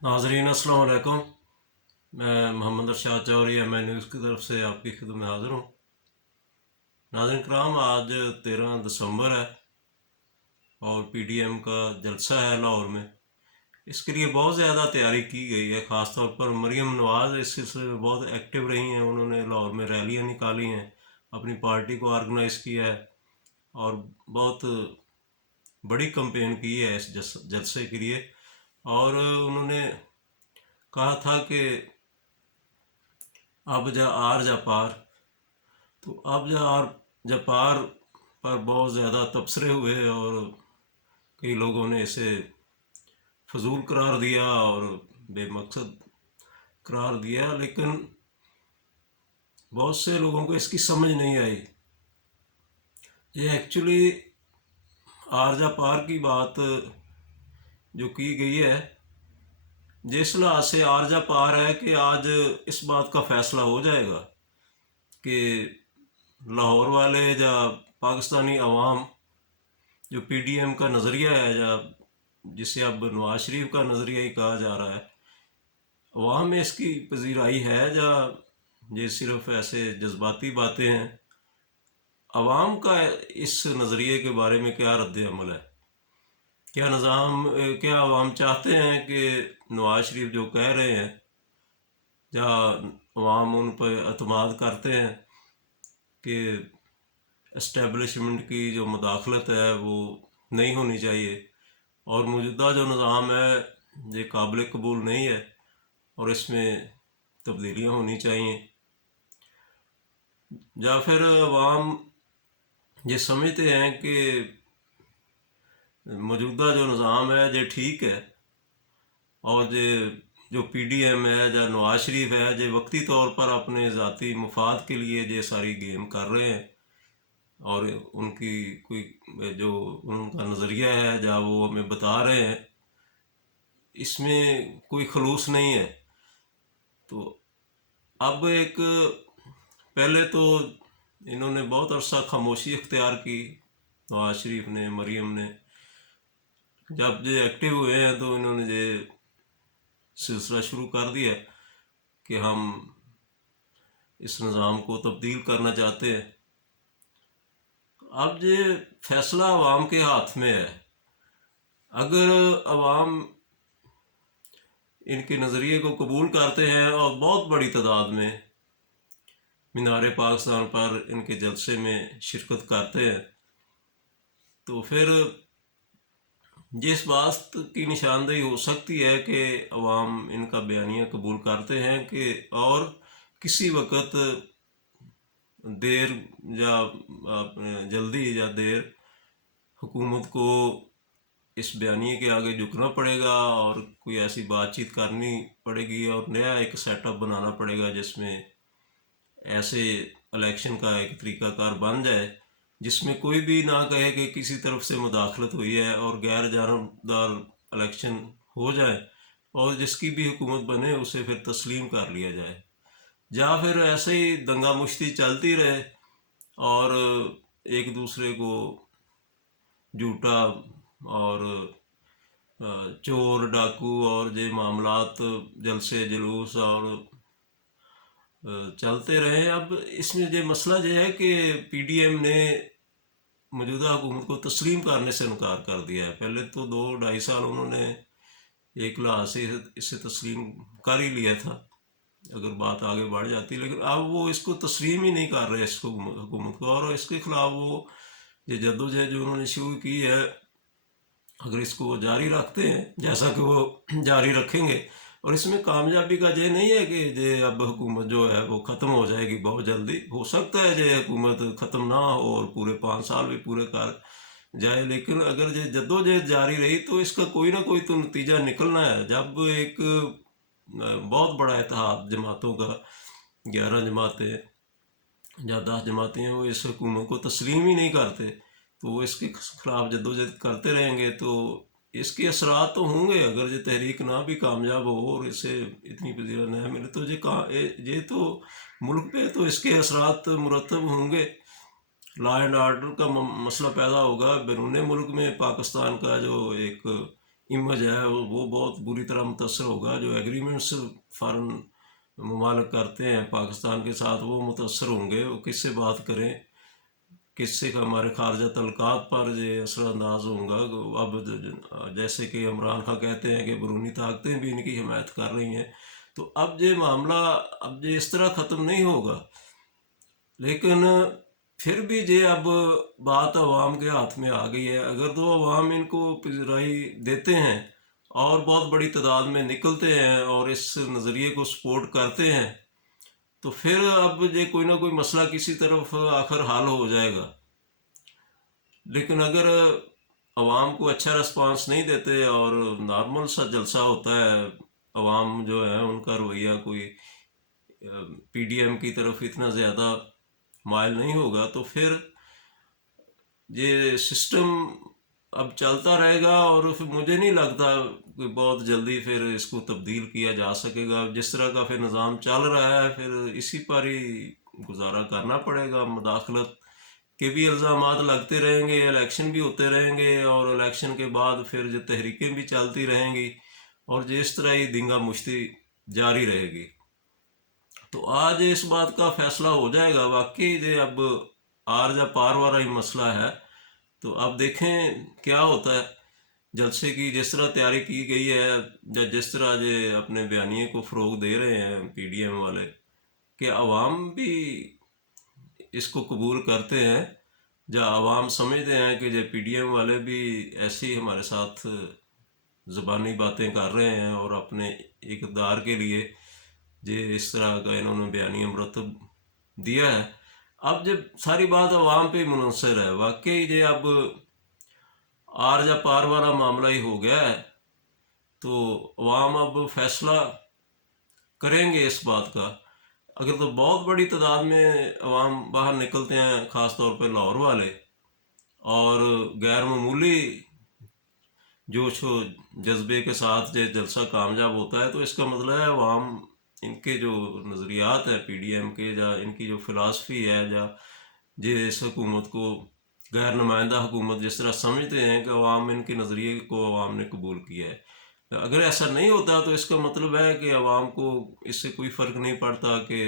नाजरीन अस्सलाम वालेकुम। मैं मोहम्मद अरशाद चौधरी मैं न्यूज़ की तरफ से आपकी खिदमत में हाज़िर हूँ। नाज़रीन कराम, आज 13 दिसंबर है और पीडीएम का जलसा है लाहौर में। इसके लिए बहुत ज़्यादा तैयारी की गई है। ख़ास तौर पर मरीम नवाज़ इस सिलसिले में बहुत एक्टिव रही हैं। उन्होंने लाहौर में रैलियाँ निकाली हैं, अपनी पार्टी को ऑर्गेनाइज़ किया है और बहुत बड़ी कंपेन की है इस जलसे के लिए। और उन्होंने कहा था कि अब जा आर जा पार। तो अब जा आर जा पार पर बहुत ज़्यादा तबसरे हुए और कई लोगों ने इसे फजूल करार दिया और बेमकसद करार दिया, लेकिन बहुत से लोगों को इसकी समझ नहीं आई। ये एक्चुअली आरजा पार की बात जो की गई है, जिस लिहाज से आरजा पार है कि आज इस बात का फैसला हो जाएगा कि लाहौर वाले या पाकिस्तानी अवाम जो पीडीएम का नज़रिया है, या जिसे अब नवाज शरीफ का नज़रिया ही कहा जा रहा है, अवाम में इसकी पजीराई है या ये सिर्फ ऐसे जज्बाती बातें हैं। अवाम का इस नज़रिए के बारे में क्या रद्द अमल है? क्या अवाम चाहते हैं कि नवाज शरीफ जो कह रहे हैं, या अवाम उन पर एतमाद करते हैं कि इस्टेब्लिशमेंट की जो मुदाखलत है वो नहीं होनी चाहिए और मौजूदा जो निज़ाम है ये काबिल कबूल नहीं है और इसमें तब्दीलियाँ होनी चाहिए, या फिर अवाम ये समझते हैं कि मौजूदा जो निज़ाम है ये ठीक है और ये जो पीडीएम है या नवाज शरीफ है ये वक्ती तौर पर अपने ज़ाती मुफाद के लिए ये सारी गेम कर रहे हैं और उनकी कोई जो उनका नज़रिया है या वो हमें बता रहे हैं, इसमें कोई खलूस नहीं है। तो अब एक पहले तो इन्होंने बहुत अरसा खामोशी इख्तियार की, नवाज शरीफ ने, मरीम ने। जब ये एक्टिव हुए हैं तो इन्होंने ये सिलसिला शुरू कर दिया कि हम इस निज़ाम को तब्दील करना चाहते हैं। अब ये फैसला अवाम के हाथ में है। अगर अवाम इनके नज़रिए को कबूल करते हैं और बहुत बड़ी तादाद में मीनार पाकिस्तान पर इनके जलसे में शिरकत करते हैं, तो फिर जिस बात की निशानदेही हो सकती है कि अवाम इनका बयानिया कबूल करते हैं कि और किसी वक्त देर या जल्दी या देर हुकूमत को इस बयानिए के आगे झुकना पड़ेगा और कोई ऐसी बातचीत करनी पड़ेगी और नया एक सेटअप बनाना पड़ेगा जिसमें ऐसे इलेक्शन का एक तरीकाकार बन जाए जिसमें कोई भी ना कहे कि किसी तरफ से मुदाखलत हुई है और गैर जानबदार इलेक्शन हो जाए और जिसकी भी हुकूमत बने उसे फिर तस्लीम कर लिया जाए, या फिर ऐसे ही दंगा मुश्ती चलती रहे और एक दूसरे को झूठा और चोर डाकू और ये मामलात जलसे जुलूस और चलते रहे। अब इसमें ये मसला ये है कि पीडीएम ने मौजूदा हुकूमत को तस्लीम करने से इनकार कर दिया है। पहले तो 2-2.5 साल उन्होंने एक लिहाज से इसे तस्लीम कर ही लिया था अगर बात आगे बढ़ जाती, लेकिन अब वो इसको तस्लीम ही नहीं कर रहे इस हुकूमत को, और इसके खिलाफ वो ये जद्दोजहद जो उन्होंने शुरू की है, अगर इसको वो जारी रखते हैं जैसा कि वो जारी रखेंगे, और इसमें कामयाबी का ये नहीं है कि ये अब हुकूमत जो है वो ख़त्म हो जाएगी बहुत जल्दी। हो सकता है ये हुकूमत ख़त्म ना हो और पूरे 5 साल भी पूरे कर जाए, लेकिन अगर ये जद्दोजहद जारी रही तो इसका कोई ना कोई तो नतीजा निकलना है। जब एक बहुत बड़ा इत्तेहाद जमातों का, 11 जमातें या 10 जमातें हैं, वो इस हुकूमत को तस्लीम ही नहीं करते, तो वो इसके खिलाफ जद्दोजहद करते रहेंगे तो इसके असरात तो होंगे। अगर ये तहरीक ना भी कामयाब हो और इसे इतनी पजीरा न मिले तो ये तो मुल्क पे तो इसके असरात मुरतब होंगे। लॉ एंड आर्डर का मसला पैदा होगा बैरून मुल्क में। पाकिस्तान का जो एक इमेज है वो बहुत बुरी तरह मुतासर होगा। जो एग्रीमेंट्स फॉरेन ममालिक करते हैं पाकिस्तान के साथ, वो मुतासर होंगे। वो किससे बात करें, किससे का हमारे खारजा तल्लुकात पर जो असरअंदाज होगा। अब जैसे कि इमरान खान कहते हैं कि बैरूनी ताकतें भी इनकी हिमायत कर रही हैं, तो अब ये मामला अब ये इस तरह ख़त्म नहीं होगा। लेकिन फिर भी ये अब बात अवाम के हाथ में आ गई है। अगर तो अवाम इनको राय देते हैं और बहुत बड़ी तादाद में निकलते हैं और इस नज़रिए को सपोर्ट करते हैं, तो फिर अब ये कोई ना कोई मसला किसी तरफ आखिर हल हो जाएगा। लेकिन अगर अवाम को अच्छा रिस्पांस नहीं देते और नॉर्मल सा जलसा होता है, अवाम जो है उनका रवैया कोई पीडीएम की तरफ इतना ज़्यादा माइल नहीं होगा, तो फिर ये सिस्टम अब चलता रहेगा। और फिर मुझे नहीं लगता कि बहुत जल्दी फिर इसको तब्दील किया जा सकेगा। जिस तरह का फिर निज़ाम चल रहा है, फिर इसी पर ही गुजारा करना पड़ेगा। मुदाखलत के भी इल्ज़ामात लगते रहेंगे, इलेक्शन भी होते रहेंगे, और इलेक्शन के बाद फिर जो तहरीकें भी चलती रहेंगी, और जिस तरह ही दिंगा मुश्ती जारी रहेगी। तो आज इस बात का फैसला हो जाएगा वाकई ये अब आर या पार वाला ही मसला है। तो अब देखें क्या होता है। जलसे की जिस तरह तैयारी की गई है, या जिस तरह ये अपने बयानिए को फ़रोग दे रहे हैं पीडीएम वाले, कि अवाम भी इसको कबूल करते हैं, या अवाम समझते हैं कि ये पीडीएम वाले भी ऐसे ही हमारे साथ ज़बानी बातें कर रहे हैं और अपने इक़्तिदार के लिए ये इस तरह का इन्होंने बयानिया मुरतब दिया है। अब जब सारी बात अवाम पे मुनहसर है, वाकई ये अब आर या पार वाला मामला ही हो गया है। तो अवाम अब फैसला करेंगे इस बात का। अगर तो बहुत बड़ी तादाद में अवाम बाहर निकलते हैं, ख़ास तौर पे लाहौर वाले, और गैर मामूली जोश व जज्बे के साथ ये जलसा कामयाब होता है, तो इसका मतलब है अवाम इनके जो नज़रियात हैं पीडीएम के, या इनकी जो फ़िलासफ़ी है, या ये इस हुकूमत को गैर नुमाइंदा हुकूमत जिस तरह समझते हैं कि अवाम इनके नज़रिए को अवाम ने कबूल किया है। अगर ऐसा नहीं होता तो इसका मतलब है कि अवाम को इससे कोई फ़र्क नहीं पड़ता कि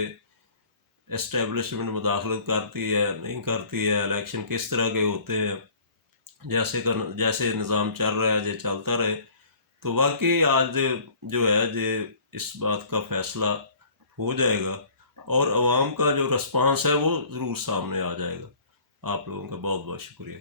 एस्टेब्लिशमेंट मुदाखलत करती है नहीं करती है, इलेक्शन किस तरह के होते हैं, जैसे निज़ाम चल रहा है ये चलता रहे। तो वाकई आज जो है ये इस बात का फ़ैसला हो जाएगा, और अवाम का जो रिस्पांस है वो ज़रूर सामने आ जाएगा। आप लोगों का बहुत बहुत शुक्रिया।